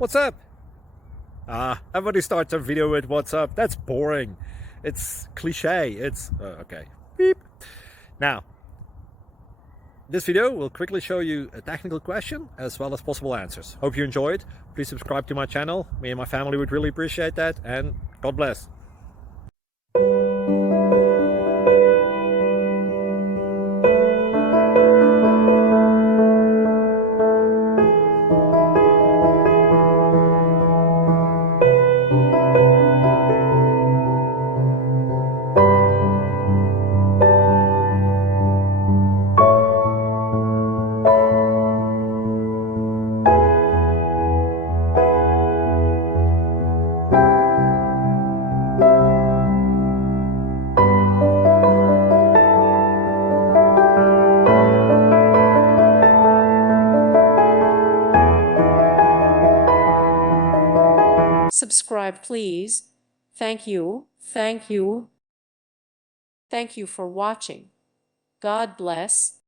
What's up? Everybody starts a video with what's up. That's boring. It's cliche. It's okay. Beep. Now, this video will quickly show you a technical question as well as possible answers. Hope you enjoyed. Please subscribe to my channel. Me and my family would really appreciate that, and God bless. Subscribe, please. Thank you. Thank you. Thank you for watching. God bless.